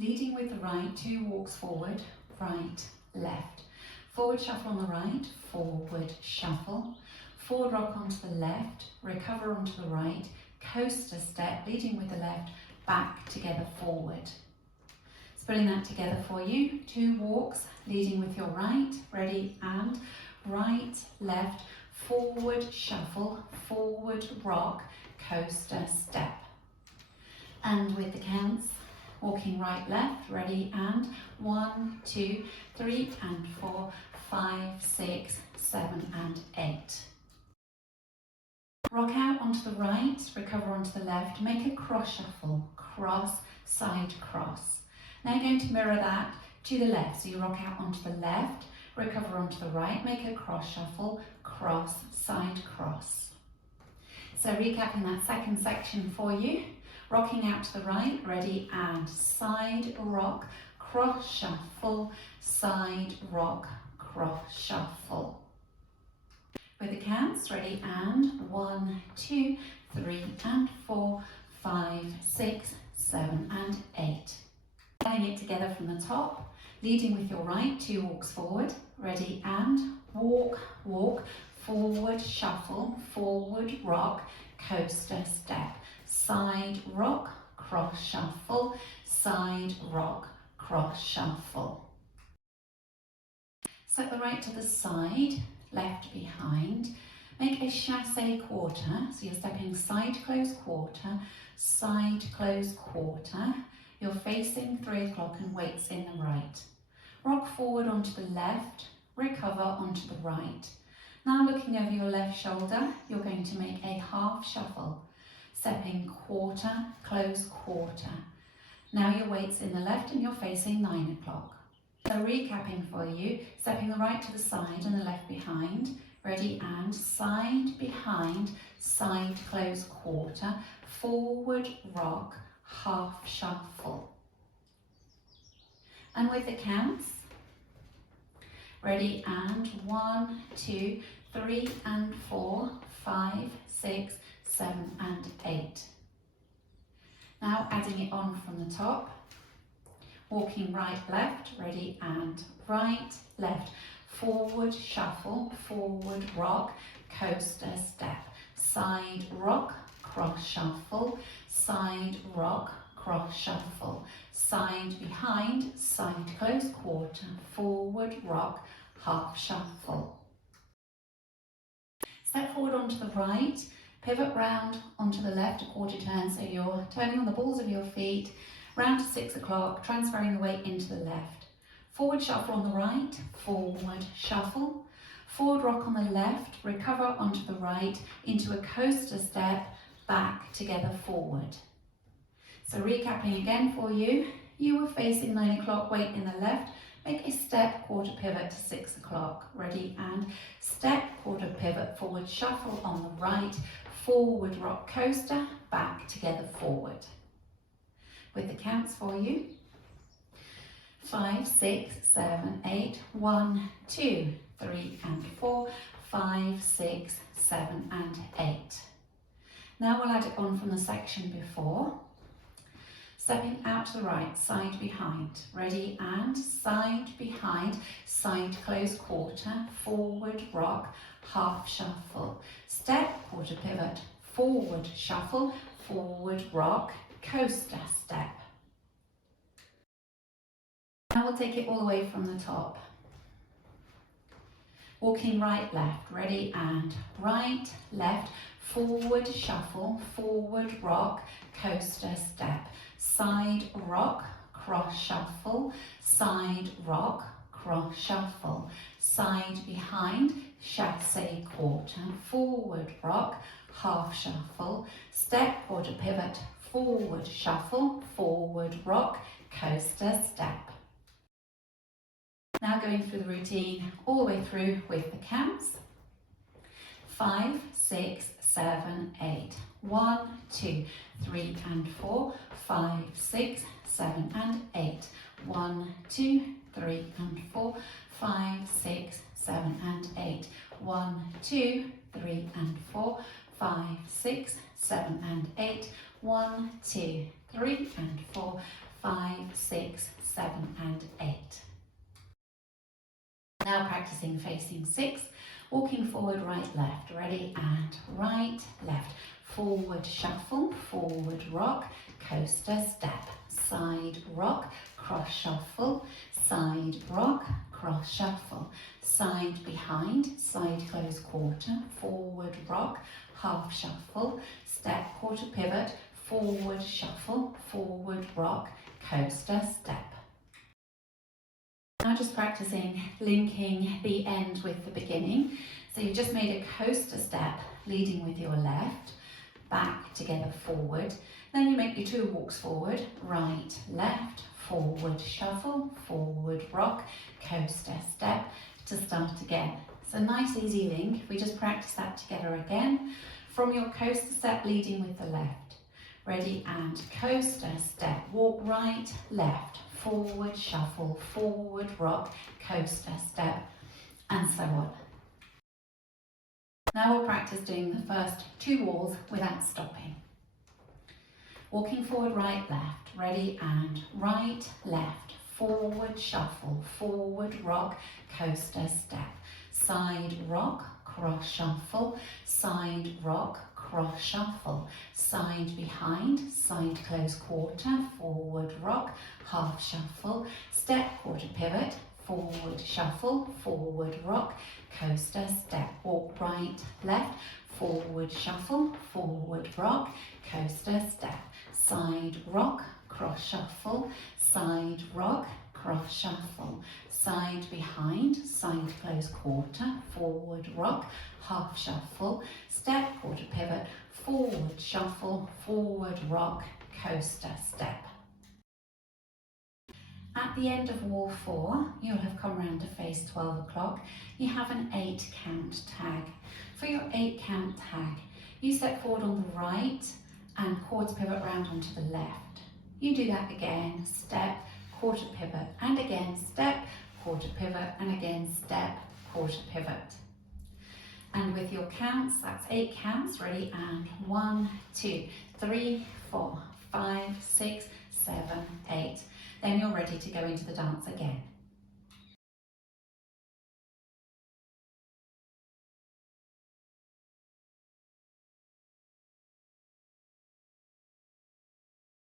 Leading with the right, 2 walks forward, right, left. Forward shuffle on the right, forward shuffle. Forward rock onto the left, recover onto the right, coaster step, leading with the left, back together forward. So putting that together for you, 2 walks, leading with your right, ready, and right, left, forward shuffle, forward rock, coaster step. And with the counts, walking right, left, ready, and 1, 2, 3, and 4, 5, 6, 7, and 8. Rock out onto the right, recover onto the left, make a cross shuffle, cross, side, cross. Now you're going to mirror that to the left, so you rock out onto the left, recover onto the right, make a cross shuffle, cross, side, cross. So recapping that second section for you, rocking out to the right, ready, and side rock, cross shuffle, side rock, cross shuffle. With the counts, ready, and 1, 2, 3, and 4, 5, 6, 7, and 8. Playing it together from the top, leading with your right, 2 walks forward, ready, and walk, walk, forward shuffle, forward rock, coaster step, side rock, cross shuffle, side rock, cross shuffle. Step the right to the side, left behind, make a chassé quarter, so you're stepping side close quarter, side close quarter, you're facing 3 o'clock and weights in the right. Rock forward onto the left, recover onto the right. Now looking over your left shoulder, you're going to make a half shuffle, stepping quarter, close quarter. Now your weight's in the left and you're facing 9 o'clock. So recapping for you, stepping the right to the side and the left behind, ready, and side behind, side close quarter, forward rock, half shuffle. And with the counts, ready, and 1, 2, 3, and 4, 5, 6, 7, and 8. Now adding it on from the top, walking right, left, ready, and right, left, forward shuffle, forward rock, coaster step, side rock, cross shuffle, side rock, cross shuffle, side behind, side close quarter, forward rock, half shuffle. Step forward onto the right, pivot round onto the left, a quarter turn, so you're turning on the balls of your feet, round to 6 o'clock, transferring the weight into the left. Forward shuffle on the right, forward shuffle, forward rock on the left, recover onto the right, into a coaster step, back together forward. So recapping again for you, you were facing 9 o'clock, weight in the left, make a step, quarter pivot to 6 o'clock, ready, and step, quarter pivot, forward shuffle on the right, forward rock coaster, back together forward. With the counts for you, 5, 6, 7, 8, 1, 2, 3, and 4, 5, 6, 7, and 8. Now we'll add it on from the section before. Stepping out to the right, side behind, ready, and side behind, side close quarter, forward rock, half shuffle, step, quarter pivot, forward shuffle, forward rock, coaster step. Now we'll take it all the way from the top. Walking right, left, ready, and right, left, forward shuffle, forward rock, coaster step, side rock, cross shuffle, side rock, cross shuffle, side behind, chassé quarter, forward rock, half shuffle, step, quarter pivot, forward shuffle, forward rock, coaster step. Now going through the routine all the way through with the counts. 5, 6, 7, 8. 1, 2, 3, and 4, 5, 6, 7, and 8. 1, 2, 3, and 4, 5, 6, 7, and 8. 1, 2, 3, and 4, 5, 6, 7, and 8. 1, 2, 3, and 4, 5, 6, 7 and 8. Now practicing facing 6, walking forward, right, left. Ready, and right, left. Forward shuffle, forward rock, coaster step. Side rock, cross shuffle, side rock, cross shuffle. Side behind, side close quarter, forward rock, half shuffle, step quarter pivot, forward shuffle, forward rock, coaster step. Now just practicing linking the end with the beginning. So you've just made a coaster step leading with your left, back together forward. Then you make your 2 walks forward, right, left, forward shuffle, forward rock, coaster step to start again. So nice easy link. We just practice that together again from your coaster step leading with the left. Ready, and coaster step, walk right, left, forward shuffle, forward rock, coaster step, and so on. Now we'll practice doing the first 2 walls without stopping. Walking forward, right, left, ready, and right, left, forward shuffle, forward rock, coaster step, side rock, cross shuffle, side rock, cross shuffle, side behind, side close quarter, forward rock, half shuffle, step quarter pivot, forward shuffle, forward rock, coaster step, walk right, left, forward shuffle, forward rock, coaster step, side rock, cross shuffle, side rock, cross shuffle, side behind, side close quarter, forward rock, half shuffle, step quarter pivot, forward shuffle, forward rock, coaster step. At the end of wall 4, you'll have come round to face 12 o'clock. You have an 8 count tag. For your 8 count tag, you step forward on the right and quarter pivot round onto the left. You do that again, step, quarter pivot, and again step, quarter pivot, and again step, quarter pivot. And with your counts, that's 8 counts, ready, and 1, 2, 3, 4, 5, 6, 7, 8. Then you're ready to go into the dance again.